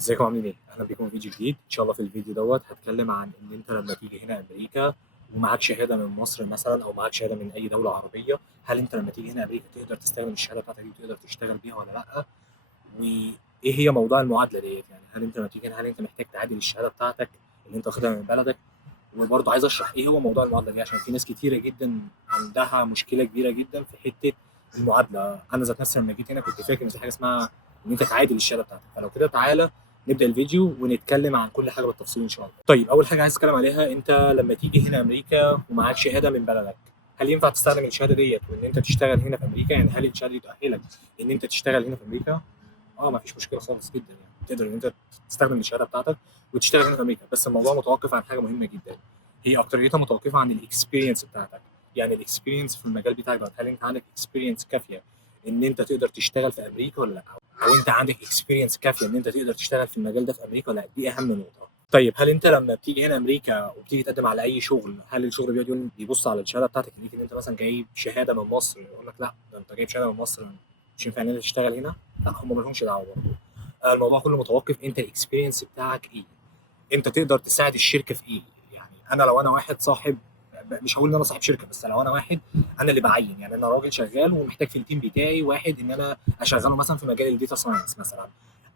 ازيكم عاملين ايه؟ اهلا بيكم في فيديو جديد. ان شاء الله في الفيديو دوت هتكلم عن ان انت لما تيجي هنا امريكا ومعاك شهاده من مصر مثلا او معاك شهاده من اي دوله عربيه، هل انت لما تيجي هنا امريكا تقدر تستخدم الشهاده بتاعتك دي وتقدر تشتغل بيها ولا لا؟ وايه هي موضوع المعادله ديت؟ يعني هل انت لما تيجي هنا هل انت محتاج تعادل الشهاده بتاعتك اللي انت واخدها من بلدك؟ وبرضه عايز اشرح ايه هو موضوع المعادله دي، عشان في ناس كتيره جدا عندها مشكله كبيره جدا في حته المعادله. انا ذات نفسي لما جيت هنا كنت فاكر ان في حاجه اسمها ان انت تعادل الشهاده بتاعتك. فلو كده تعالى نبدا الفيديو ونتكلم عن كل حاجه بالتفصيل ان شاء الله. طيب اول حاجه عايز اتكلم عليها، انت لما تيجي هنا امريكا ومعاك شهاده من بلدك، هل ينفع تستخدم الشهاده ديت وان انت تشتغل هنا في امريكا؟ يعني هل الشهاده دي تؤهلك ان انت تشتغل هنا في امريكا؟ اه، ما فيش مشكله خالص جدا، يعني تقدر ان انت تستخدم الشهاده بتاعتك وتشتغل هنا في امريكا. بس الموضوع متوقف عن حاجه مهمه جدا، هي اكتريتها متوقفه عن الاكسبيرينس بتاعتك. يعني الاكسبيرينس في المجال بتاعك ده، هل انت عندك اكسبيرينس كافيه ان انت تقدر تشتغل في امريكا ولا لا؟ او انت عندك اكسبيرينس كافيه ان انت تقدر تشتغل في المجال ده في امريكا ولا لا؟ دي اهم نقطه. طيب هل انت لما بتيجي هنا امريكا وبتيجي تقدم على اي شغل، هل الشغل بيبص على الشهاده بتاعتك يديك ان انت مثلا جايب شهاده من مصر، يقول لك لا ده انت جايب شهاده من مصر مش ينفع ان انت تشتغل هنا؟ لا، هم ما لهمش دعوه برضه. الموضوع كله متوقف انت الاكسبيرينس بتاعك ايه، انت تقدر تساعد الشركه في ايه. يعني انا لو انا واحد صاحب، مش هقول ان انا صاحب شركه، بس لو انا واحد انا اللي بعين، يعني انا راجل شغال ومحتاج في التيم بتاعي واحد ان انا اشغله مثلا في مجال الداتا ساينس مثلا،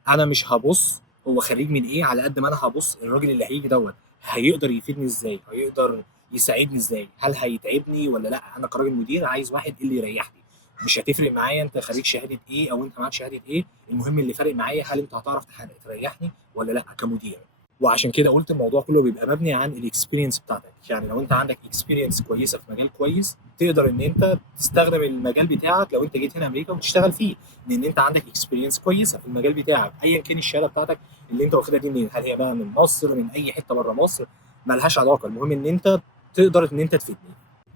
انا مش هبص هو خريج من ايه على قد ما انا هبص الراجل اللي هيجي دوت هيقدر يفيدني ازاي، هيقدر يساعدني ازاي، هل هيتعبني ولا لا. انا كراجل مدير عايز واحد اللي يريحني، مش هتفرق معايا انت خريج شهاده ايه او انت معاك شهاده ايه، المهم اللي فارق معايا هل انت هتعرف تريحني ولا لا كمدير. وعشان كده قلت الموضوع كله بيبقى مبني عن الاكسبيرينس بتاعتك. يعني لو انت عندك اكسبيرينس كويسه في مجال كويس، تقدر ان انت تستخدم المجال بتاعك لو انت جيت هنا امريكا وتشتغل فيه، لان انت عندك اكسبيرينس كويسه في المجال بتاعك ايا كان الشهاده بتاعتك اللي انت واخدها دي منين، هل هي بقى من مصر من اي حته بره مصر، ملهاش علاقه، المهم ان انت تقدر ان انت تفيدني.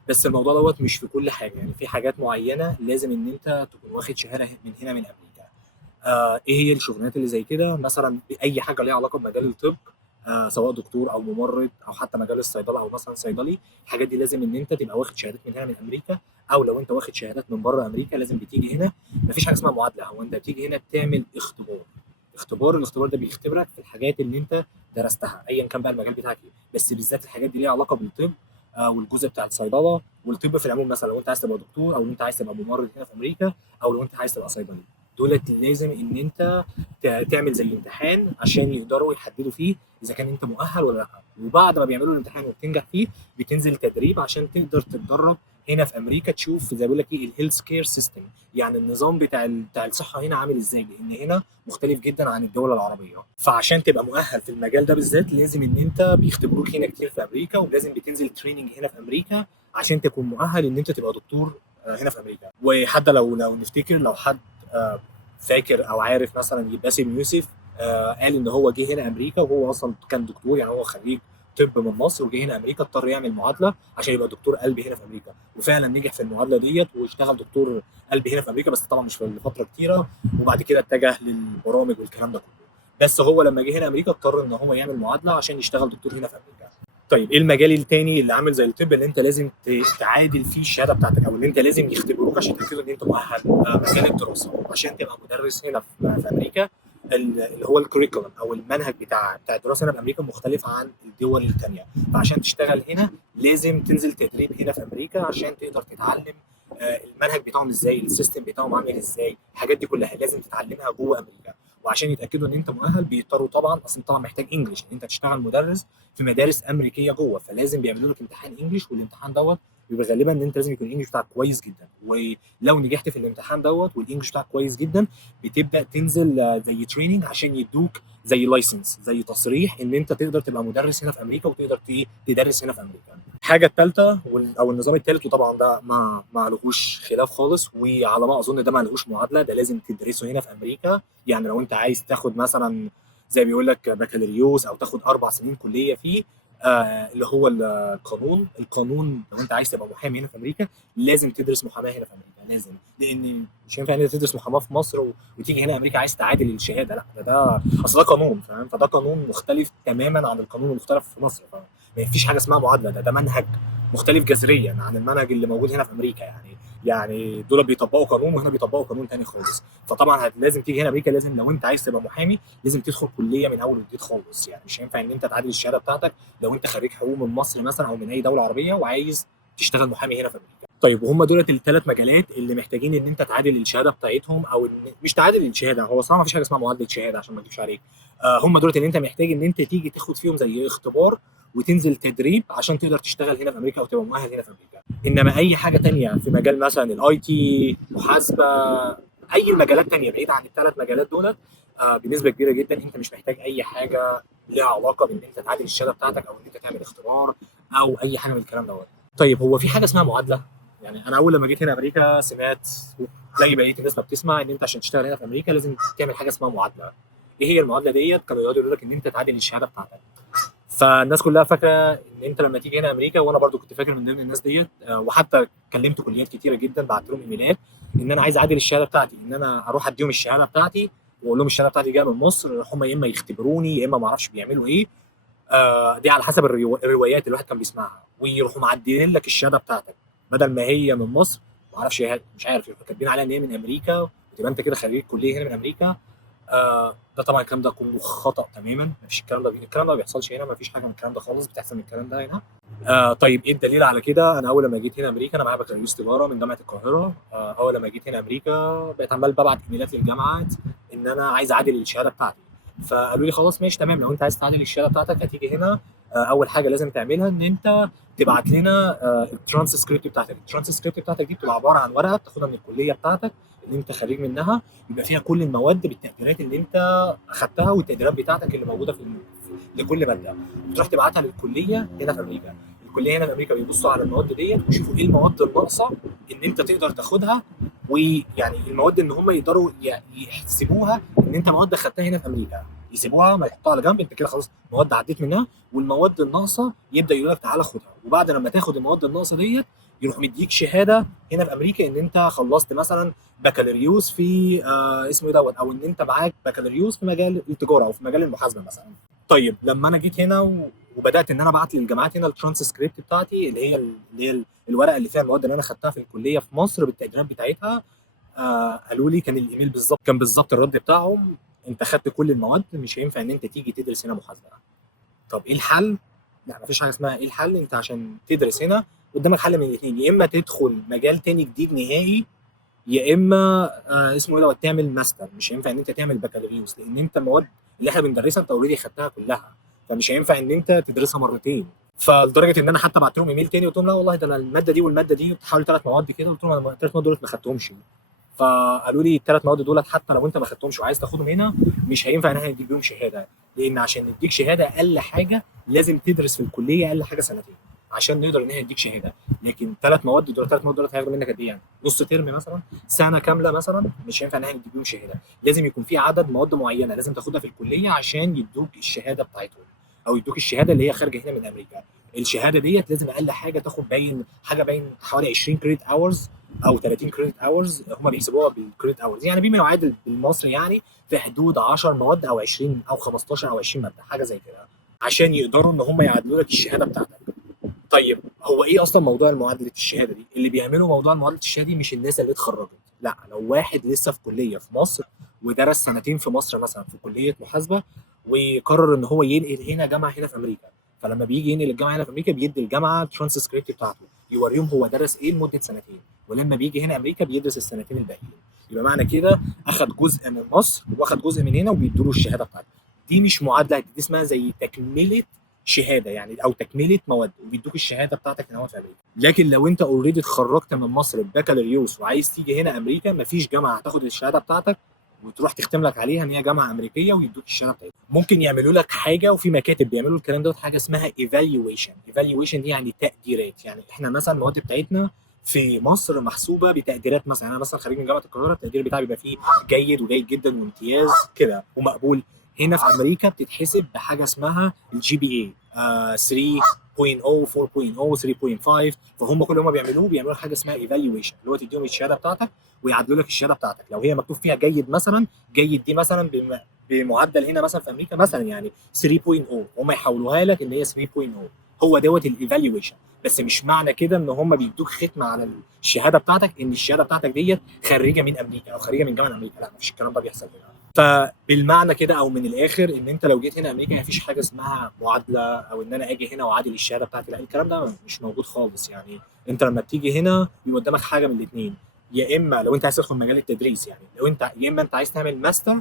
بس الموضوع دوت مش في كل حاجه، يعني في حاجات معينه لازم ان انت تكون واخد شهاده من هنا من امريكا. ايه هي الشغلانات اللي زي كده؟ مثلا اي حاجه ليها علاقه بمجال الطب، سواء دكتور او ممرض او حتى مجال الصيدله او مثلا صيدلي، الحاجات دي لازم ان انت تبقى واخد شهادات من هنا من امريكا. او لو انت واخد شهادات من بره امريكا لازم بتيجي هنا. مفيش حاجه اسمها معادله، هو انت بتيجي هنا بتعمل الاختبار ده بيختبرك في الحاجات اللي انت درستها ايا كان بقى المجال بتاعك ايه، بس بالذات الحاجات دي ليها علاقه بالطب، والجزء بتاع الصيدله والطب في العموم. مثلا لو انت عايز تبقى دكتور او انت عايز تبقى ممرض هنا في امريكا او لو انت عايز تبقى صيدلي، دولت لازم ان انت تعمل زي امتحان عشان يقدروا يحددوا فيه اذا كان انت مؤهل ولا لا. وبعد ما بيعملوا الامتحان وبتنجح فيه بتنزل تدريب عشان تقدر تتدرب هنا في امريكا، تشوف زي بيقول لك ايه الهيلث كير سيستم، يعني النظام بتاع الصحه هنا عامل ازاي، لان هنا مختلف جدا عن الدول العربيه. فعشان تبقى مؤهل في المجال ده بالذات لازم ان انت بيختبروك هنا كتير في امريكا، ولازم بتنزل تريننج هنا في امريكا عشان تكون مؤهل ان انت تبقى دكتور هنا في امريكا. وحتى لو نفتكر، لو حد فاكر او عارف مثلا باسم يوسف، قال ان هو جه هنا امريكا وهو اصلا كان دكتور، يعني هو خريج طب من مصر وجه هنا امريكا اضطر يعمل معادله عشان يبقى دكتور قلب هنا في امريكا، وفعلا نجح في المعادله ديت واشتغل دكتور قلب هنا في امريكا، بس طبعا مش في فتره كتيره، وبعد كده اتجه للبرامج والكلام ده كله. بس هو لما جه هنا امريكا اضطر ان هو يعمل معادله عشان يشتغل دكتور هنا في امريكا. طيب ايه المجال التاني اللي عامل زي الطب اللي انت لازم تعادل فيه الشهاده بتاعتك او اللي انت لازم يختبروك عشان يتاكدوا ان انت مؤهل؟ مجال الدراسه. عشان تبقى مدرس هنا في امريكا، اللي هو الكوريكولم او المنهج بتاع الدراسه هنا في امريكا مختلف عن الدول الثانيه، فعشان تشتغل هنا لازم تنزل تدريب هنا في امريكا عشان تقدر تتعلم المنهج بتاعهم ازاي، السيستم بتاعهم عامل ازاي، الحاجات دي كلها لازم تتعلمها جوه امريكا. وعشان يتاكدوا ان انت مؤهل بيضطروا طبعا، اصلا طبعا محتاج انجلش ان انت تشتغل مدرس في مدارس امريكيه جوه، فلازم بيعملوا لك امتحان انجلش، والامتحان دوت بيبقى غالبا ان انت لازم يكون الانجلش بتاعك كويس جدا. ولو نجحت في الامتحان دوت والانجلش بتاعك كويس جدا بتبدا تنزل زي تريننج عشان يدوك زي لايسنس، زي تصريح ان انت تقدر تبقى مدرس هنا في امريكا وتقدر تدرس هنا في امريكا. الحاجه الثالثه او النظام الثالث، وطبعا ده ما لهوش خلاف خالص، وعلى ما اظن ده ما لهوش معادله، ده لازم تدرسه هنا في امريكا. يعني لو انت عايز تاخد مثلا زي بيقول لك بكالوريوس او تاخد 4 سنين كليه فيه، اللي هو القانون لو انت عايز تبقى محامي هنا في امريكا لازم تدرس محاماه هنا في امريكا، لازم، لان مش هينفع ان انت تدرس محاماه في مصر وتيجي هنا امريكا عايز تعادل الشهاده، لا ده اصل ده قانون، فاهم؟ فده قانون مختلف تماما عن القانون المختلف في مصر، فما فيش حاجه اسمها معادله، ده منهج مختلف جذريا عن المنهج اللي موجود هنا في امريكا. يعني يعني دول بيطبقوا قانون وهنا بيطبقوا قانون تاني خالص. فطبعا لازم تيجي هنا امريكا، لازم لو انت عايز تبقى محامي لازم تدخل كليه من اول وجديد خالص. يعني مش هينفع ان انت تعادل الشهاده بتاعتك لو انت خريج حقوق من مصر مثلا او من اي دوله عربيه وعايز تشتغل محامي هنا في امريكا. طيب وهم دولت الثلاث مجالات اللي محتاجين ان انت تعادل الشهاده بتاعتهم، او إن مش تعادل الشهاده، هو صراحه ما فيش حاجه اسمها معادله شهاده عشان ما اكذبش عليك. هم دولت اللي انت محتاج ان انت تيجي تاخد فيهم زي اختبار وتنزل تدريب عشان تقدر تشتغل هنا في امريكا وتبقى مؤهل هنا في امريكا. انما اي حاجه تانية في مجال مثلا الاي تي، محاسبه، اي مجالات تانية بعيد عن الثلاث مجالات دولت، بنسبه كبيره جدا انت مش محتاج اي حاجه ليها علاقه بان انت تعادل الشهاده بتاعتك او ان انت تعمل اختبار او اي حاجه من الكلام دوت. طيب هو في حاجه اسمها معادله؟ يعني انا اول لما جيت هنا امريكا سمعت زي بقيه الناس ما بتسمع ان انت عشان تشتغل هنا في امريكا لازم تعمل حاجه اسمها معادله. ايه هي المعادله ديت؟ كانوا يقعدوا يقولوا لك ان انت تعادل الشهاده بتاعتك. فالناس كلها فاكره ان انت لما تيجي هنا امريكا، وانا برضو كنت فاكر من ضمن الناس ديت، وحتى كلمت كليات كتيره جدا بعت لهم ايميلات ان انا عايز اعادل الشهاده بتاعتي، ان انا اروح اديهم الشهاده بتاعتي واقول لهم الشهاده بتاعتي جايه من مصر، هم يا اما يختبروني يا اما ما اعرفش بيعملوا ايه. دي على حسب الروايات اللي الواحد كان بيسمعها، ويروحوا معدلين لك الشهاده بتاعتك بدل ما هي من مصر، ما اعرفش مش عارف يروحوا كاتبين عليها ان هي من امريكا، وتبقى انت كده خريج كليه هنا من امريكا. ده طبعا الكلام ده كله خطا تماما، مفيش الكلام ده، الكلام ده ما بيحصلش هنا، مفيش حاجه من الكلام ده خالص بتحصل من الكلام ده هنا. طيب ايه الدليل على كده؟ انا اول لما جيت هنا امريكا، انا معايا بكالوريوس تجاره من جامعه القاهره. اول لما جيت هنا امريكا بقيت عمال ببعت ايميلات للجامعات ان انا عايز اعادل الشهاده بتاعتي. فقالوا لي خلاص ماشي تمام، لو انت عايز تعادل الشهاده بتاعتك هتيجي هنا. اول حاجه لازم تعملها ان انت تبعت لنا الترانسكريبت بتاعتك. الترانسكريبت بتاعتك دي بتبقى عباره عن ورقه بتاخدها من الكليه بتاعتك اللي انت خريج منها، بيبقى فيها كل المواد بالتقديرات اللي انت اخدتها والتقديرات بتاعتك اللي موجوده لكل ماده، بتروح تبعتها للكليه هنا في امريكا. الكليه هنا في امريكا بيبصوا على المواد ديت ويشوفوا ايه المواد الناقصه ان انت تقدر تاخدها، ويعني المواد ان هم يقدروا يحسبوها ان انت مواد خدتها هنا في امريكا، يسيبوها ما يحطوها على جنب، انت كده خلاص مواد عديت منها، والمواد الناقصه يبدا يقول لك تعالى خدها. وبعد لما تاخد المواد الناقصه ديت يروح مديك شهاده هنا في امريكا ان انت خلصت مثلا بكالوريوس في اسمه ايه دوت، او ان انت معاك بكالوريوس في مجال التجاره او في مجال المحاسبه مثلا. طيب لما انا جيت هنا وبدات ان انا ابعت للجامعات هنا الترانسكريبت بتاعتي اللي هي الورقه اللي فيها المواد اللي انا خدتها في الكليه في مصر بالتقديرات بتاعتها، قالوا لي كان الايميل بالظبط، كان بالظبط الرد بتاعهم: انت خدت كل المواد، مش هينفع ان انت تيجي تدرس هنا محاسبه. طب ايه الحل؟ لا مفيش حاجه اسمها ايه الحل. انت عشان تدرس هنا قدامك حل من الاثنين: يا اما تدخل مجال تاني جديد نهائي، يا اما اسمه ايه دوت تعمل ماستر. مش هينفع ان انت تعمل بكالوريوس لان انت المواد اللي احنا بندرسها انت اوريدي خدتها كلها، فمش هينفع ان انت تدرسها مرتين. فلدرجه ان انا حتى بعت لهم ايميل تاني قلت لهم لا والله ده انا الماده دي والماده دي حوالي 3 مواد كده، قلت لهم انا ال3 مواد دول ما خدتهمش. فقالوا لي ال3 مواد دولت حتى لو انت ما خدتهمش وعايز تاخدهم هنا مش هينفع ان احنا نديك بيهم شهاده، لان عشان نديك شهاده اقل حاجه لازم تدرس في الكليه اقل حاجه سنتين عشان نقدر ان احنا نديك شهاده. لكن 3 مواد دول هياخدوا منك قد ايه؟ يعني نص ترم مثلا، سنه كامله مثلا، مش هينفع ان احنا نديك بيهم شهاده. لازم يكون في عدد مواد معينه لازم تاخدها في الكليه عشان يدوك الشهاده بتاعتهم، او يدوك الشهاده اللي هي خارجه هنا من امريكا. الشهاده ديت لازم اقل حاجه تاخد باين حوالي 20 كريدت اورز او 30 كريدت اورز، هم بيحسبوها بالكريدت اورز، يعني بما يعادل بالمصري يعني في حدود 10 مواد او 20 او 15 او 20 ماده حاجه زي كده، عشان يقدروا ان هم يعادلوا لك الشهاده بتاعتك. طيب هو ايه اصلا موضوع معادله الشهاده دي؟ اللي بيعملوا موضوع معادله الشهاده دي مش الناس اللي اتخرجت، لا، لو واحد لسه في كليه في مصر ودرس سنتين في مصر مثلا في كليه محاسبه وقرر ان هو ينقل هنا جامعه هنا في امريكا، فلما بيجي ينقل الجامعه هنا في امريكا بيدي الجامعه الترانسكريبت بتاعته يوريهم هو درس ايه لمده سنتين، ولما بيجي هنا امريكا بيدرس السنتين الباقيين. يبقى معنى كده اخد جزء من مصر واخد جزء من هنا وبيدوا له الشهاده بتاعته. دي مش معادله، دي اسمها زي تكمله شهاده يعني، او تكمله مواد، وبيدوك الشهاده بتاعتك هنا في امريكا. لكن لو انت اوريدي اتخرجت من مصر ببكالوريوس وعايز تيجي هنا امريكا، مفيش جامعه هتاخد الشهاده بتاعتك وتروح تختم لك عليها ان هي جامعه امريكيه ويدوك الشهاده بتاعتك. ممكن يعملوا لك حاجه، وفي مكاتب بيعملوا الكلام دوت، حاجه اسمها ايفالويشن. ايفالويشن دي يعني تقديرات. يعني احنا مثلا المواد بتاعتنا في مصر محسوبه بتقديرات، مثلا انا مثلا خريج من جامعه القاهره التقدير بتاعي بيبقى فيه جيد وجيد جدا وامتياز كده ومقبول. هنا في امريكا بتتحسب بحاجه اسمها الجي بي اي 3.0 4.0 3.5. فهم كل ما بيعملوا حاجه اسمها ايفالويشن، اللي هو تديهم الشهاده بتاعتك ويعدلوا لك الشهاده بتاعتك. لو هي مكتوب فيها جيد مثلا، جيد دي مثلا بمعدل هنا مثلا في امريكا مثلا يعني 3.0، هم يحولوها لك ان هي 3.0. هو دوت الايفالويشن. بس مش معنى كده ان هم بيدوك ختمه على الشهاده بتاعتك ان الشهاده بتاعتك ديت خريجه من امريكا او خريجه من جامعه امريكا. لا، مفيش الكلام ده بيحصل هنا. فبالمعنى كده او من الاخر ان انت لو جيت هنا امريكا مفيش حاجه اسمها معادله او ان انا اجي هنا واعادل الشهاده بتاعتي. لا، الكلام ده مش موجود خالص. يعني انت لما بتيجي هنا بيبقى قدامك حاجه من الاثنين، يا اما لو انت عايز تدخل مجال التدريس، يعني لو انت يا اما انت عايز تعمل ماستر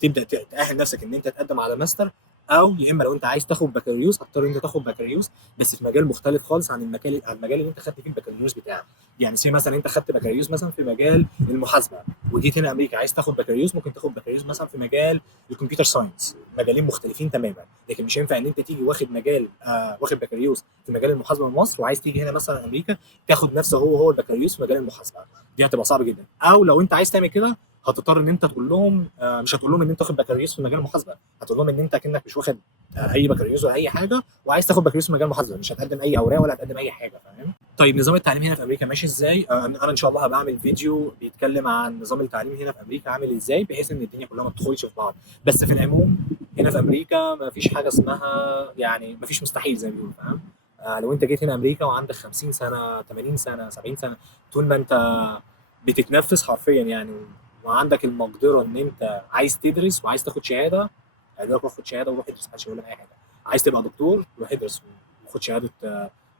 تبدا تاهل نفسك ان انت تقدم على ماستر، او يا اما لو انت عايز تاخد بكالوريوس هتضطر ان انت تاخد بكالوريوس بس في مجال مختلف خالص عن المجال اللي انت خدت فيه البكالوريوس بتاعك. يعني زي مثلا انت خدت بكالوريوس مثلا في مجال المحاسبه وجيت هنا امريكا عايز تاخد بكالوريوس، ممكن تاخد بكالوريوس مثلا في مجال الكمبيوتر ساينس، مجالين مختلفين تماما. لكن مش هينفع ان انت تيجي واخد مجال واخد بكالوريوس في مجال المحاسبه من مصر وعايز تيجي هنا مثلا امريكا تاخد نفسه هو البكالوريوس في مجال المحاسبه. دي هتبقى صعبه جدا. او لو انت عايز تعمل كده هتضطر ان انت تقول لهم مش هتقول لهم ان انت واخد بكالوريوس في مجال المحاسبه، هتقول لهم ان انت كانك مش واخد اي بكالوريوس ولا اي حاجه وعايز تاخد بكالوريوس في مجال المحاسبه، مش هتقدم اي اوراق ولا هتقدم اي حاجه. فاهم؟ طيب نظام التعليم هنا في امريكا ماشي ازاي؟ انا ان شاء الله هبقى اعمل فيديو بيتكلم عن نظام التعليم هنا في امريكا عامل ازاي، بحيث ان الدنيا كلها ما تدخلش في بعض. بس في العموم هنا في امريكا ما فيش حاجه اسمها، يعني ما فيش مستحيل زي ما بيقولوا. فاهم؟ لو انت جيت هنا امريكا وعندك 50 سنه 80 سنه 70 سنه، طول ما انت بتتنفس حرفيا يعني وعندك المقدره ان انت عايز تدرس وعايز تاخد شهاده، يعني روح خد شهاده وروح ادرس، محدش هيقول لك اي حاجه. عايز تبقى دكتور روح ادرس وخد شهاده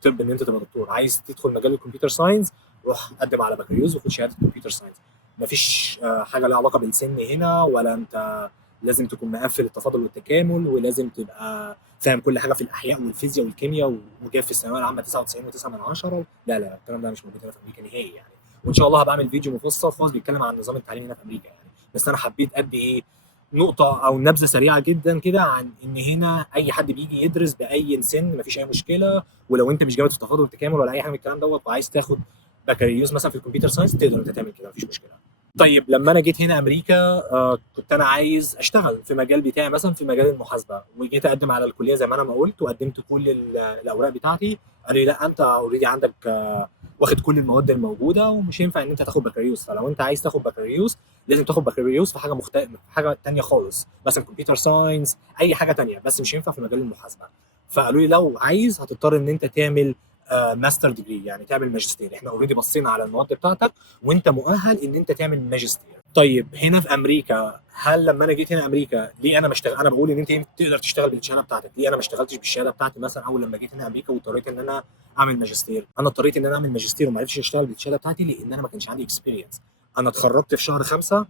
طب ان انت تبقى دكتور. عايز تدخل مجال الكمبيوتر ساينس روح قدم على بكالوريوس وخد شهاده كمبيوتر ساينس. مفيش حاجه لها علاقه بالسن هنا، ولا انت لازم تكون مقفل التفاضل والتكامل ولازم تبقى فاهم كل حاجه في الاحياء والفيزياء والكيمياء وجايب في الثانويه العامه 99.9. لا لا، الكلام ده مش موجود هنا في امريكا نهائي يعني. وان شاء الله هبقى اعمل فيديو مفصل خالص بيتكلم عن نظام التعليم هنا في امريكا يعني. بس انا حبيت ادي ايه نقطه او نبذه سريعه جدا كده عن ان هنا اي حد بيجي يدرس باي سن مفيش اي مشكله. ولو انت مش جامد في تفاضل التكامل ولا اي حاجه من الكلام دوت وعايز تاخد بكالوريوس مثلا في الكمبيوتر ساينس تقدر انت تعمل كده، مفيش مشكله. طيب لما انا جيت هنا امريكا كنت انا عايز اشتغل في مجال بتاعي مثلا في مجال المحاسبه، وجيت اقدم على الكليه زي ما انا ما قلت وقدمت كل الاوراق بتاعتي. قال لي لا انت اوريدي عندك واخد كل المواد الموجوده ومش هينفع ان انت تاخد بكالوريوس. فلو انت عايز تاخد بكالوريوس لازم تاخد بكالوريوس في حاجه مختلفه، في حاجه ثانيه خالص، مثلا كمبيوتر ساينس اي حاجه ثانيه، بس مش هينفع في مجال المحاسبه. فقالوا لي لو عايز هتضطر ان انت تعمل ماستر ديجري، يعني تعمل ماجستير. احنا اوريدي بصينا على المواد بتاعتك وانت مؤهل ان انت تعمل ماجستير. طيب هنا في امريكا، هل لما انا جيت هنا امريكا ليه انا بشتغل؟ انا بقول ان انت تقدر تشتغل بالشهاده بتاعتك، ليه انا ما اشتغلتش بالشهاده بتاعتي مثلا اول لما جيت هنا امريكا واضطريت ان انا اعمل ماجستير؟ انا اضطريت ان انا اعمل ماجستير وما عرفتش اشتغل بالشهاده بتاعتي لان انا ما كانش عندي اكسبيرينس. انا اتخرجت في شهر 5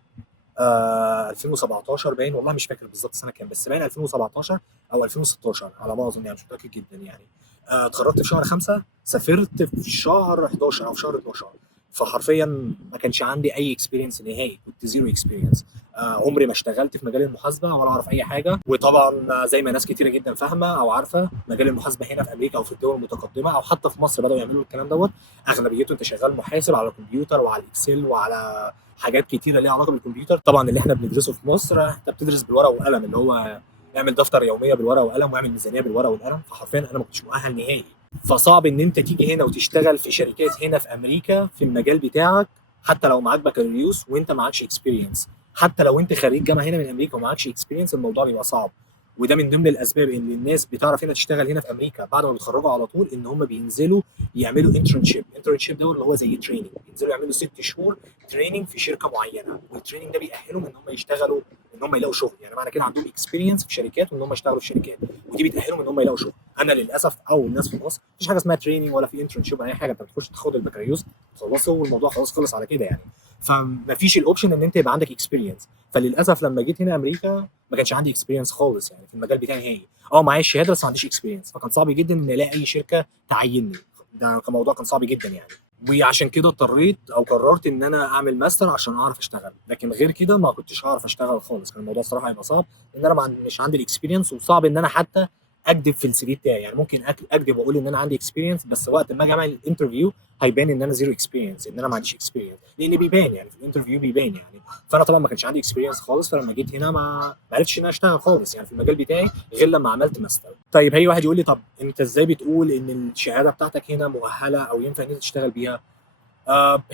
2017 باين، والله مش فاكر بالظبط سنه كام، بس باين 2017 او 2016 على ما اظن، يعني مش متاكد جدا يعني. اتخرجت في شهر 5 سافرت في شهر 11 او في شهر 12. فحرفيا ما كانش عندي اي اكسبيرينس نهائي، كنت زيرو اكسبيرينس. عمري ما اشتغلت في مجال المحاسبه ولا اعرف اي حاجه. وطبعا زي ما ناس كتيره جدا فاهمه او عارفه مجال المحاسبه هنا في امريكا او في الدول المتقدمه او حتى في مصر بداوا يعملوا الكلام دوت. اغلبيته انت شغال محاسب على الكمبيوتر وعلى الاكسل وعلى حاجات كتيره ليها علاقه بالكمبيوتر. طبعا اللي احنا بندرسه في مصر انت بتدرس بالورقه والقلم، اللي هو اعمل دفتر يوميه بالورقه والقلم واعمل ميزانيه بالورقه والقلم. فحرفيا انا ما كنتش مؤهل نهائي. فصعب ان انت تيجي هنا وتشتغل في شركات هنا في امريكا في المجال بتاعك حتى لو معاك بكالوريوس وانت معكش اكسبيرينس. حتى لو انت خريج جامعه هنا من امريكا ومعكش اكسبيرينس الموضوع بيبقى صعب. وده من ضمن الاسباب ان الناس بتعرف هنا تشتغل هنا في امريكا بعد ما بيتخرجوا على طول، ان هم بينزلوا يعملوا انترنشيب. انترنشيب ده اللي هو زي تريننج، بينزلوا يعملوا 6 شهور تريننج في شركه معينه، والتريننج ده بيأهلهم ان هم يشتغلوا، ان هم يلاقوا شغل. يعني معنى كده عندهم اكسبيرينس في شركات وان هم يشتغلوا في شركات، ودي بتأهلهم ان هم يلاقوا شغل. انا للاسف او الناس في مصر مفيش حاجه اسمها تريننج ولا في انترنشيب ولا اي حاجه. انت بتخش تاخد البكالوريوس تخلصه والموضوع خلاص خلص على كده يعني. فمفيش الاوبشن ان انت يبقى عندك اكسبيرينس. فللاسف لما جيت هنا امريكا ما كانش عندي اكسبيرينس خالص يعني في المجال بتاعي نهائي. معايا الشهاده بس ما عنديش اكسبيرينس، فكان صعب جدا ان الاقي اي شركه تعينني. ده الموضوع كان صعب جدا يعني. وعشان كده اضطريت او قررت ان انا اعمل ماستر عشان اعرف اشتغل، لكن غير كده ما كنتش هعرف اشتغل خالص. كان الموضوع الصراحه هيبقى صعب ان انا مش عندي الاكسبيرينس، وصعب ان انا حتى اكذب في السي في بتاعي. يعني ممكن اكذب واقول ان انا عندي اكسبيرينس، بس وقت ما اجي اعمل الانترفيو هيبان ان انا زيرو اكسبيرينس، ان انا ما عنديش اكسبيرينس، لان بيبان يعني في الانترفيو بيبان يعني. فانا طبعا ما كانش عندي اكسبيرينس خالص، فلما جيت هنا ما عرفتش ان انا اشتغل خالص يعني في المجال بتاعي غير لما عملت ماستر. طيب هي واحد يقول لي طب انت ازاي بتقول ان الشهاده بتاعتك هنا مؤهله او ينفع ان انت تشتغل بيها؟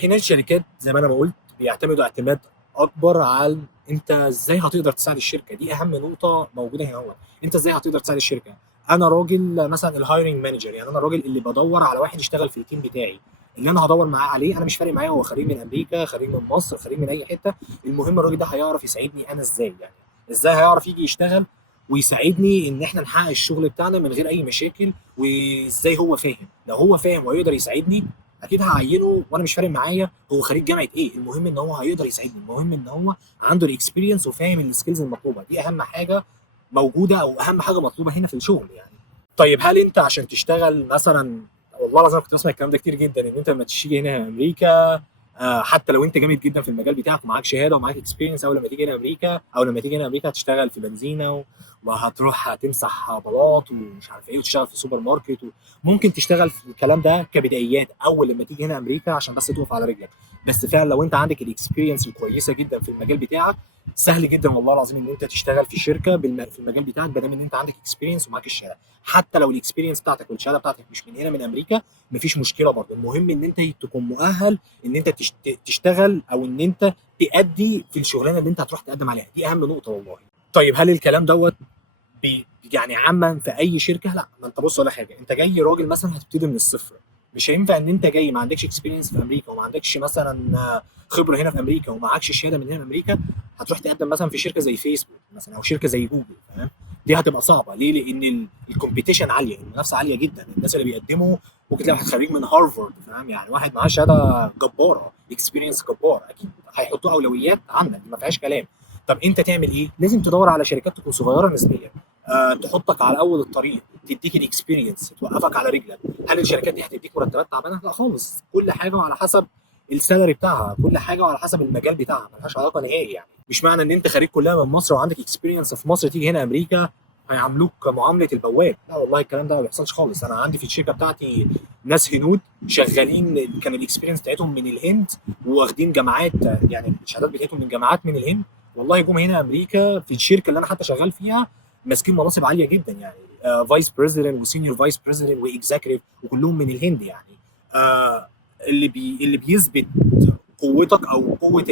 هنا الشركات زي ما انا ما قلت بيعتمدوا اعتماد اكبر على انت ازاي هتقدر تساعد الشركه. دي اهم نقطه موجوده هنا. هو انت ازاي هتقدر تساعد الشركه؟ انا راجل مثلا الهايرنج مانجر، يعني انا الراجل اللي بدور على واحد يشتغل في التيم بتاعي، اللي انا هدور معاه عليه. انا مش فارق معايا هو خريج من امريكا، خريج من مصر، خريج من اي حته. المهم الراجل ده هيعرف يساعدني انا ازاي، يعني ازاي هيعرف يجي يشتغل ويساعدني ان احنا نحقق الشغل بتاعنا من غير اي مشاكل. وازاي هو فاهم، لو هو فاهم ويقدر يساعدني اكيد هعينه، وانا مش فارق معايا هو خريج جامعه ايه. المهم ان هو هيقدر يساعدني، المهم ان هو عنده الاكسبيرينس وفاهم السكيلز المطلوبه. دي اهم حاجه موجوده، او اهم حاجه مطلوبه هنا في الشغل يعني. طيب هل انت عشان تشتغل مثلا، والله العظيم كنت بسمع الكلام ده كتير جدا، ان انت لما تيجي هنا امريكا، حتى لو انت جامد جدا في المجال بتاعك ومعاك شهاده ومعاك اكسبيرينس، او لما تيجي هنا امريكا، او لما تيجي هنا امريكا هتشتغل في بنزينه وهتروح هتمسح بلاط ومش عارف ايه، وتشتغل في سوبر ماركت، وممكن تشتغل في الكلام ده كبدايات اول لما تيجي هنا امريكا عشان بس تقف على رجلك. بس فعلا لو انت عندك الاكسبيرينس الكويسه جدا في المجال بتاعك، سهل جدا والله العظيم ان انت تشتغل في شركه في المجال بتاعك، بدل ان انت عندك اكسبيرينس ومعاك الشهاده. حتى لو الاكسبيرينس بتاعتك والشهاده بتاعتك مش من هنا من امريكا، مفيش مشكله برضه. المهم ان انت تكون مؤهل ان انت تشتغل، او ان انت تأدي في الشغلانه اللي انت هتروح تقدم عليها. دي اهم نقطه والله. طيب هل الكلام دوت يعني عامه في اي شركه؟ لا، ما انت بص ولا حاجه، انت جاي راجل مثلا هتبتدي من الصفر. مش هينفع ان انت جاي ما عندكش اكسبيرينس في امريكا، وما عندكش مثلا خبره هنا في امريكا، ومعكش شهاده من هنا في امريكا، هتروح تقدم مثلا في شركه زي فيسبوك مثلا، او شركه زي جوجل، فاهم؟ دي هتبقى صعبه ليه؟ لان الكومبيتيشن عاليه، المنافسه عاليه جدا. الناس اللي بيقدموا ممكن تلاقي واحد خريج من هارفارد، فاهم؟ يعني واحد معاه شهاده جباره، اكسبيرينس جبار، اكيد هيحطوا اولويات عنك، ما فيهاش كلام. طب انت تعمل ايه؟ لازم تدور على شركات تكون صغيره نسبيا، تحطك على اول الطريق، تديك الاكسبيرينس، توقفك على رجلك. هل الشركات دي هتديك مرتبات تعبانه؟ لا خالص. كل حاجه على حسب السالري بتاعها، كل حاجه على حسب المجال بتاعها، ملهاش علاقه نهائي يعني. مش معنى ان انت خريج كلها من مصر وعندك اكسبيرينس في مصر تيجي هنا امريكا هيعاملوك معامله البواب. لا والله الكلام ده ما بيحصلش خالص. انا عندي في الشركه بتاعتي ناس هنود شغالين، كان الاكسبيرينس بتاعتهم من الهند، واخدين جامعات، يعني الشهادات بتاعتهم من جامعات من الهند. والله جم هنا امريكا في الشركه اللي انا حتى شغال فيها، ماسكين مناصب عاليه جدا يعني، فايس بريزيدنت وسينيور فايس بريزيدنت واكزيكتيف، وكلهم من الهند يعني. آه اللي بيثبت قوتك او قوه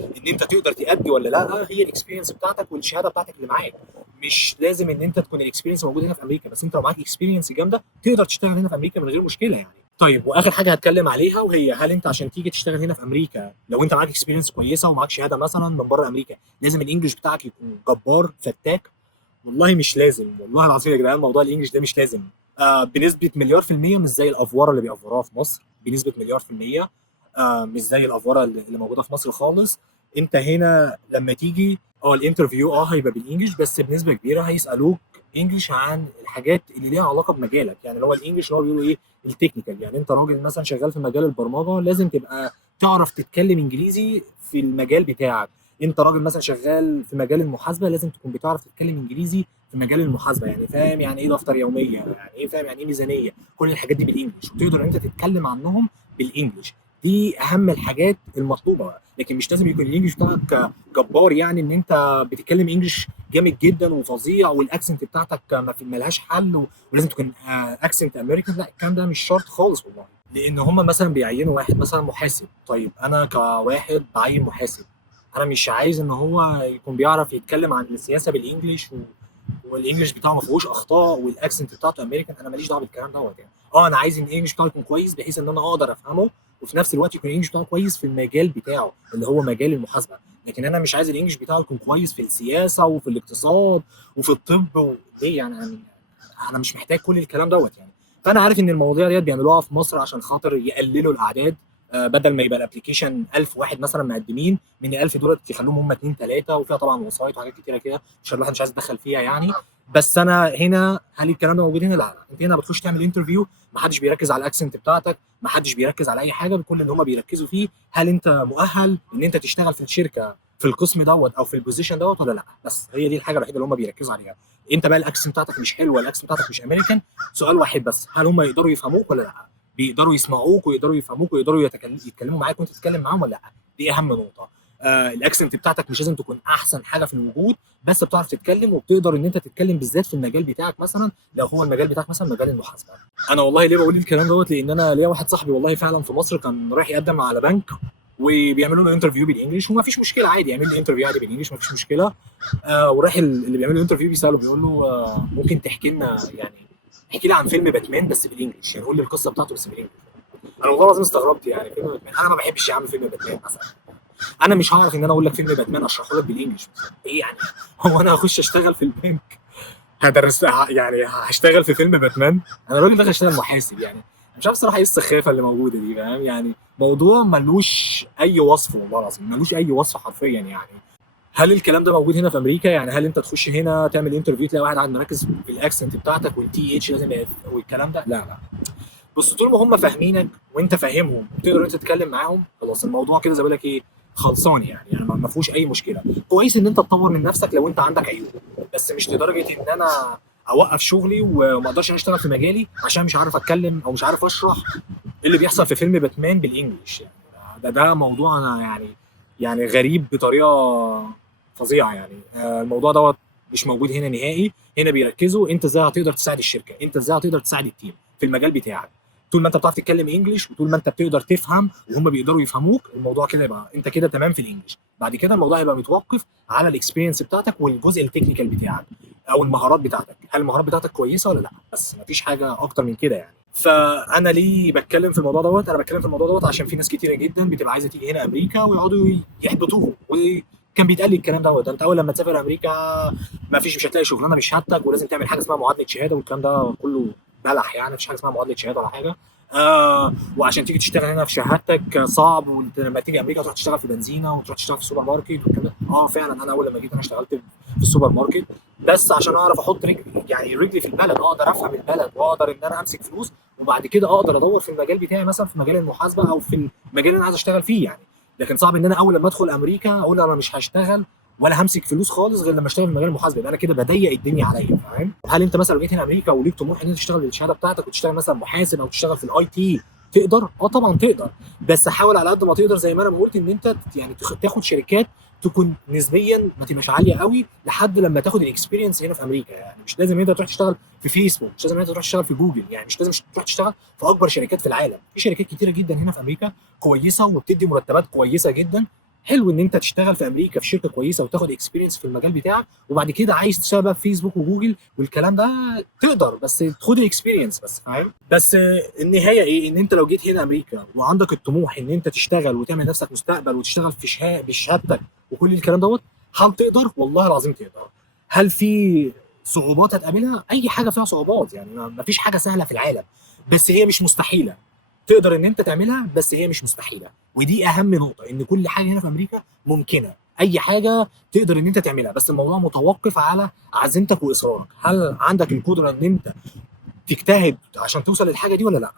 ان انت تقدر تأدي ولا لا، هي الاكسبيرينس بتاعتك والشهاده بتاعتك اللي معاك. مش لازم ان انت تكون الاكسبيرينس موجود هنا في امريكا، بس انت لو معاك اكسبيرينس جامده تقدر تشتغل هنا في امريكا من غير مشكله يعني. طيب واخر حاجه هتكلم عليها، وهي هل انت عشان تيجي تشتغل هنا في امريكا، لو انت معاك اكسبيرينس كويسه ومعاك شهاده مثلا من بره امريكا، لازم الانجليش بتاعك يكون جبار فتاك؟ والله مش لازم، والله العظيم يا جدعان موضوع الانجليش ده مش لازم. بنسبه مليار في الميه مش زي الافوره اللي بيأفوروها في مصر، بنسبه مليار في الميه. مش زي الافوره اللي موجوده في مصر خالص. انت هنا لما تيجي الانترفيو هيبقى بالانجلش، بس بنسبه كبيره هيسالوك انجلش عن الحاجات اللي ليها علاقه بمجالك. يعني اللي هو الانجلش اللي هو بيقولوا ايه، التكنيكال. يعني انت راجل مثلا شغال في مجال البرمجه، لازم تبقى تعرف تتكلم انجليزي في المجال بتاعك. انت راجل مثلا شغال في مجال المحاسبه، لازم تكون بتعرف تتكلم انجليزي في مجال المحاسبه، يعني فاهم يعني ايه دفتر يوميه، يعني ايه فاهم يعني ايه ميزانيه. كل الحاجات دي بالانجلش، وتقدر ان انت تتكلم عنهم بالانجلش. دي اهم الحاجات المطلوبه. لكن مش لازم يكون الانجليش بتاعك جبار، يعني ان انت بتتكلم انجليش جامد جدا وفظيع والاكسنت بتاعتك ما لهاش حل، ولازم تكون اكسنت امريكان. لا الكلام ده مش شرط خالص والله. لان هم مثلا بيعينوا واحد مثلا محاسب، طيب انا كواحد بعين محاسب، انا مش عايز ان هو يكون بيعرف يتكلم عن السياسه بالانجليش والانجليش بتاعه ما فيهوش اخطاء والاكسنت بتاعته امريكان. انا ماليش دعوه بالكلام دوت يعني. انا عايز ان الانجليش بتاعه يكون كويس بحيث ان انا اقدر افهمه، وفي نفس الوقت يكون الانجليش بتاعه كويس في المجال بتاعه اللي هو مجال المحاسبه. لكن انا مش عايز الانجليش بتاعه يكون كويس في السياسه وفي الاقتصاد وفي الطب ليه يعني؟ انا مش محتاج كل الكلام دوت يعني. فانا عارف ان المواضيع ديت بيعملوها في مصر عشان خاطر يقللوا الاعداد. بدل ما يبقى الابلكيشن 1000 واحد مثلا مقدمين، من ال 1000 دولت يخلوهم هم 2 3، وفيها طبعا وسايط وحاجات كتيره كده عشان الواحد مش عايز يتدخل فيها يعني. بس انا هنا، هل الكلام ده موجود هنا؟ لا. انت هنا بتخش تعمل انترفيو، ما حدش بيركز على الاكسنت بتاعتك، ما حدش بيركز على اي حاجه. كل اللي هم بيركزوا فيه هل انت مؤهل ان انت تشتغل في الشركه في القسم دوت او في البوزيشن دوت ولا لا. بس هي دي الحاجه الوحيده اللي هم بيركزوا عليها. انت بقى الاكسنت بتاعتك مش حلوه، الاكسنت بتاعتك مش امريكان، سؤال واحد بس، هل هم يقدروا يفهموك ولا لا؟ بيقدروا يسمعوك ويقدروا يفهموك ويقدروا يتكلموا معاك وانت تتكلم معاهم ولا لا؟ دي اهم نقطه. الاكسنت بتاعتك مش لازم تكون احسن حاجه في الوجود، بس بتعرف تتكلم وبتقدر ان انت تتكلم بالذات في المجال بتاعك. مثلا لو هو المجال بتاعك مثلا مجال المحاسبه، انا والله ليه بقول الكلام دوت، لان انا ليا واحد صاحبي والله فعلا في مصر كان رايح يقدم على بنك، وبيعملوا له انترفيو بالانجلش وما فيش مشكله عادي، يعمل له انترفيو عادي بالانجلش ما فيش مشكله. وراح اللي بيعمل له انترفيو بيساله بيقول له ممكن تحكي لنا يعني احكي لي عن فيلم باتمان بس بالانجلش، يعني قول لي القصه بتاعته بس بالانجلش. انا والله العظيم استغربت، يعني فيلم باتمان انا ما بحبش اعمل فيلم باتمان مثلا، انا مش هعرف ان انا اقول لك فيلم باتمان اشرحه لك بالانجلش ايه يعني. هو انا هخش اشتغل في البنك هدرس يعني هشتغل في فيلم باتمان؟ انا الراجل ده هشتغل محاسب يعني. مش عارف الصراحه ايه السخافه اللي موجوده دي، فاهم يعني؟ موضوع ملوش اي وصف والله العظيم، ملوش اي وصف حرفيا يعني. هل الكلام ده موجود هنا في امريكا؟ يعني هل انت تخش هنا تعمل انترفيو تلاقي واحد قاعد مركز في الاكسنت بتاعتك والتي اتش لازم والكلام ده؟ لا لا. بص، طول ما هم فاهمينك وانت فاهمهم وتقدر انت تتكلم معاهم، خلاص الموضوع كده زي ما بقول لك ايه، خلصان يعني ما فيهوش اي مشكله. كويس ان انت تطور من نفسك لو انت عندك عيوب، بس مش لدرجه ان انا اوقف شغلي وما اقدرش اشتغل في مجالي عشان مش عارف اتكلم او مش عارف اشرح ايه اللي بيحصل في فيلم باتمان بالانجلش يعني. ده موضوع انا يعني غريب بطريقه فظيعه يعني. الموضوع دوت مش موجود هنا نهائي. هنا بيركزوا انت ازاي هتقدر تساعد الشركه، انت ازاي هتقدر تساعد التيم في المجال بتاعك. طول ما انت بتعرف تتكلم انجلش وطول ما انت بتقدر تفهم وهم بيقدروا يفهموك، الموضوع كده يبقى انت كده تمام في الانجلش. بعد كده الموضوع هيبقى متوقف على الاكسبيرينس بتاعتك والجزء التكنيكال بتاعك او المهارات بتاعتك، هل المهارات بتاعتك كويسه ولا لا، بس مفيش حاجه اكتر من كده يعني. فانا ليه بتكلم في الموضوع دوت؟ انا بتكلم في الموضوع دوت عشان في ناس كتيره جدا بتبقى عايزه تيجي هنا امريكا ويقعدوا يحبطوهم، وكان بيتقال لي الكلام دوت، انت اول لما تسافر امريكا مش هتلاقي شغلانه بشهادتك ولازم تعمل حاجه اسمها معادله شهاده، والكلام ده كله بلح يعني، مفيش حاجه اسمها معادله شهاده ولا حاجه. وعشان تيجي تشتغل هنا في شهادتك صعب، ولما تيجي امريكا تروح تشتغل في بنزينه وتروح تشتغل في سوبر ماركت والكلام ده. فعلا انا اول لما جيت انا اشتغلت في السوبر ماركت بس عشان اعرف احط رجلي في البلد، اقدر افهم البلد واقدر ان انا امسك فلوس، وبعد كده اقدر ادور في المجال بتاعي مثلا في مجال المحاسبه او في المجال اللي انا عايز اشتغل فيه يعني. لكن صعب ان انا اول لما ادخل امريكا اقول انا مش هشتغل ولا همسك فلوس خالص غير لما اشتغل في مجال المحاسبه، يبقى انا كده بضيق الدنيا عليا، فاهم؟ هل انت مثلا لو جيت هنا امريكا وليك طموح ان انت تشتغل بالشهاده بتاعتك وتشتغل مثلا محاسب او تشتغل في الاي تي، تقدر؟ طبعا تقدر، بس حاول على قد ما تقدر زي ما انا ما قلت ان انت يعني تاخد شركات تكون نسبيا ما تبقاش عاليه قوي لحد لما تاخد الاكسبيرينس هنا في امريكا. يعني مش لازم انت تروح تشتغل في فيسبوك، مش لازم انت تروح تشتغل في جوجل، يعني مش لازم تروح تشتغل في اكبر شركات في العالم. في شركات كتيره جدا هنا في امريكا كويسه وبتدي مرتبات كويسه جدا. حلو ان انت تشتغل في امريكا في شركه كويسه وتاخد اكسبيرينس في المجال بتاعك، وبعد كده عايز تشتغل بقى في فيسبوك وجوجل والكلام ده تقدر، بس خد الاكسبيرينس بس، فاهم؟ بس النهايه ايه؟ ان انت لو جيت هنا امريكا وعندك الطموح ان انت تشتغل وتعمل نفسك مستقبل وتشتغل في بشهادتك وكل الكلام دوت، هل تقدر؟ والله العظيم تقدر. هل في صعوبات هتقابلها؟ اي حاجه فيها صعوبات يعني، ما فيش حاجه سهله في العالم، بس هي مش مستحيله. تقدر ان انت تعملها بس هي مش مستحيله، ودي اهم نقطه، ان كل حاجه هنا في امريكا ممكنه. اي حاجه تقدر ان انت تعملها، بس الموضوع متوقف على عزيمتك واصرارك. هل عندك القدره ان انت تجتهد عشان توصل للحاجه دي ولا لا؟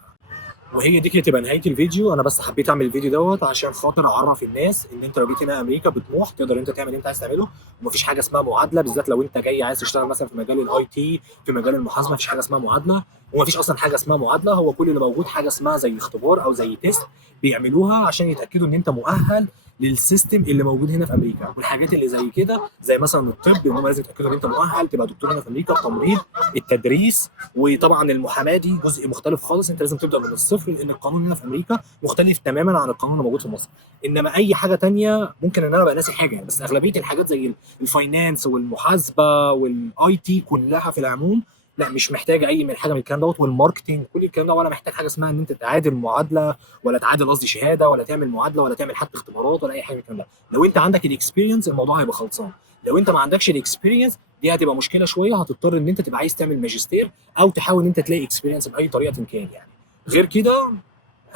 وهي دي كده تبقى نهايه الفيديو. انا بس حبيت اعمل الفيديو دوت عشان خاطر اعرف الناس ان انت لو جيت هنا امريكا بطموح تقدر انت تعمل اللي انت عايز تعمله، ومفيش حاجه اسمها معادله، بالذات لو انت جاي عايز تشتغل مثلا في مجال الاي تي، في مجال المحاسبه، مفيش حاجه اسمها معادله. ومفيش اصلا حاجه اسمها معادله، هو كل اللي موجود حاجه اسمها زي اختبار او زي تيست بيعملوها عشان يتاكدوا ان انت مؤهل للسيستم اللي موجود هنا في امريكا. والحاجات اللي زي كده زي مثلا الطب، ان هم لازم يتاكدوا ان انت مؤهل تبقى دكتور هنا في امريكا، التمريض، التدريس، وطبعا المحاماه دي جزء مختلف خالص، انت لازم تبدا من الصفر لان القانون هنا في امريكا مختلف تماما عن القانون اللي موجود في مصر. انما اي حاجه تانية ممكن ان انا ابقى ناسي حاجه، بس اغلبيه الحاجات زي الفاينانس والمحاسبه والاي تي كلها في العموم لا، مش محتاجه اي من حاجه من الكلام دوت، والماركتنج كل الكلام ده، ولا محتاج حاجه اسمها ان انت تعادل معادله ولا تعادل قصدي شهاده ولا تعمل معادله ولا تعمل حتى اختبارات ولا اي حاجه من الكلام ده. لو انت عندك الاكسبيرينس الموضوع هيبقى خلصان. لو انت ما عندكش الاكسبيرينس دي هتبقى مشكله شويه، هتضطر ان انت تبقى عايز تعمل ماجستير او تحاول ان انت تلاقي اكسبيرينس باي طريقه كان يعني. غير كده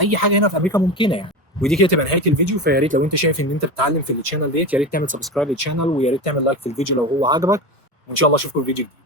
اي حاجه هنا في امريكا ممكنه يعني. ودي كده تبقى نهايه الفيديو. فيا ريت لو انت شايف ان انت بتتعلم في الشانل ديت، يا ريت تعمل سبسكرايب للشانل، ويا ريت تعمل لايك في الفيديو لو هو عجبك، وان شاء الله اشوفكم في فيديو جديد.